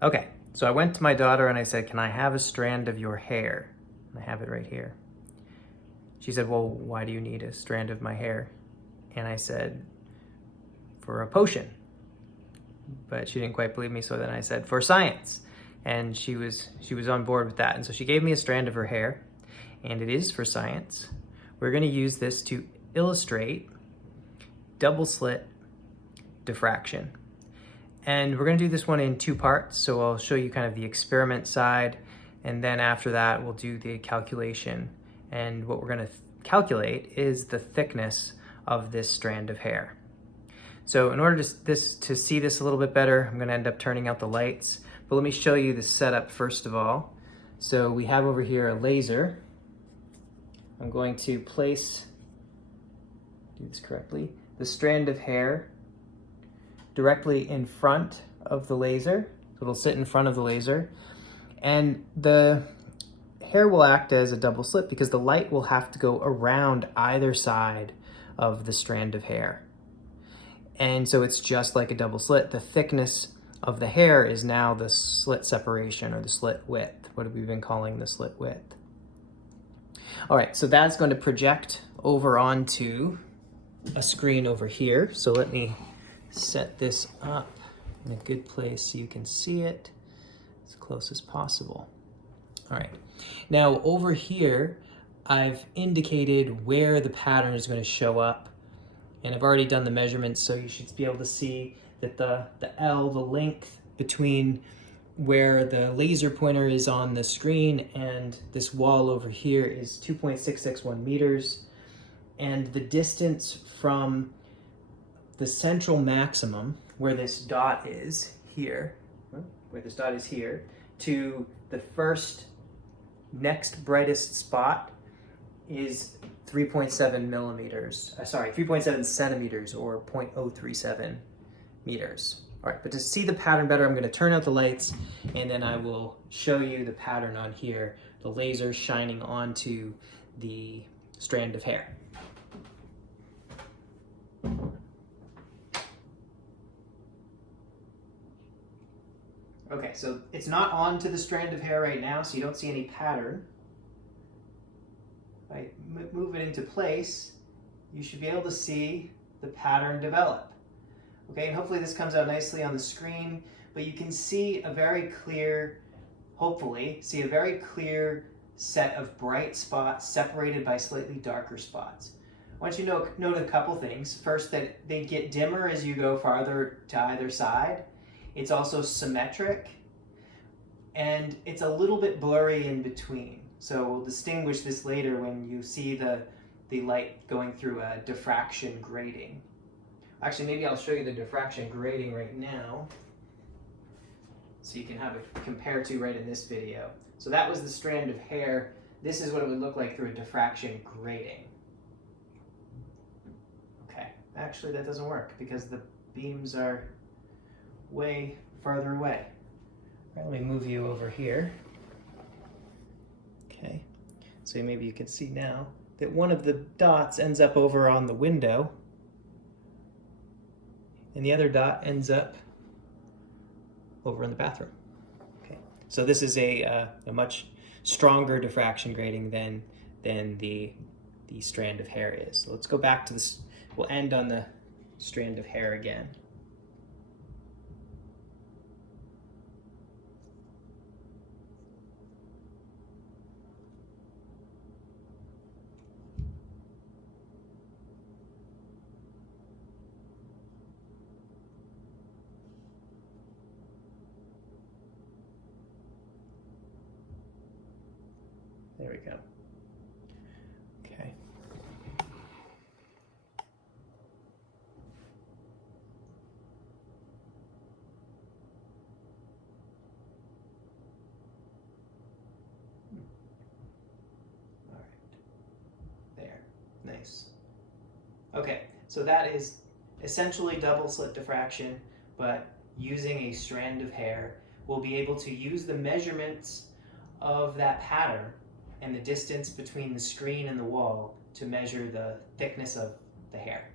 Okay, so I went to my daughter and I said, can I have a strand of your hair? And I have it right here. She said, well, why do you need a strand of my hair? And I said, for a potion. But she didn't quite believe me, so then I said, for science. And she was on board with that. And so she gave me a strand of her hair, and it is for science. We're gonna use this to illustrate double slit diffraction. And we're gonna do this one in two parts. So I'll show you kind of the experiment side, and then after that, we'll do the calculation. And what we're gonna calculate is the thickness of this strand of hair. So in order to see this a little bit better, I'm gonna end up turning out the lights, but let me show you the setup first of all. So we have over here a laser. I'm going to place, do this correctly, the strand of hair directly in front of the laser. So it'll sit in front of the laser. And the hair will act as a double slit because the light will have to go around either side of the strand of hair. And so it's just like a double slit. The thickness of the hair is now the slit separation or the slit width. What have we been calling the slit width? All right, so that's going to project over onto a screen over here. So let me set this up in a good place so you can see it as close as possible. All right, now over here, I've indicated where the pattern is going to show up. And I've already done the measurements, so you should be able to see that the L, the length between where the laser pointer is on the screen and this wall over here is 2.661 meters. And the distance from the central maximum, where this dot is here, to the first next brightest spot is 3.7 centimeters or 0.037 meters. All right, but to see the pattern better, I'm gonna turn out the lights and then I will show you the pattern on here, the laser shining onto the strand of hair. Okay, so it's not onto the strand of hair right now, so you don't see any pattern. If I move it into place, you should be able to see the pattern develop. Okay, and hopefully this comes out nicely on the screen, but you can see a very clear, hopefully, see a very clear set of bright spots separated by slightly darker spots. I want you to note a couple things. First, that they get dimmer as you go farther to either side. It's also symmetric, and it's a little bit blurry in between. So we'll distinguish this later when you see the light going through a diffraction grating. Actually, maybe I'll show you the diffraction grating right now so you can have it compared to right in this video. So that was the strand of hair. This is what it would look like through a diffraction grating. Okay, actually that doesn't work because the beams are way farther away. All right, let me move you over here. Okay, so maybe you can see now that one of the dots ends up over on the window and the other dot ends up over in the bathroom. Okay, so this is a much stronger diffraction grating than the strand of hair is. So let's go back to this, we'll end on the strand of hair again. There we go. Okay. All right. There. Nice. Okay, so that is essentially double slit diffraction, but using a strand of hair. We'll be able to use the measurements of that pattern and the distance between the screen and the wall to measure the thickness of the hair.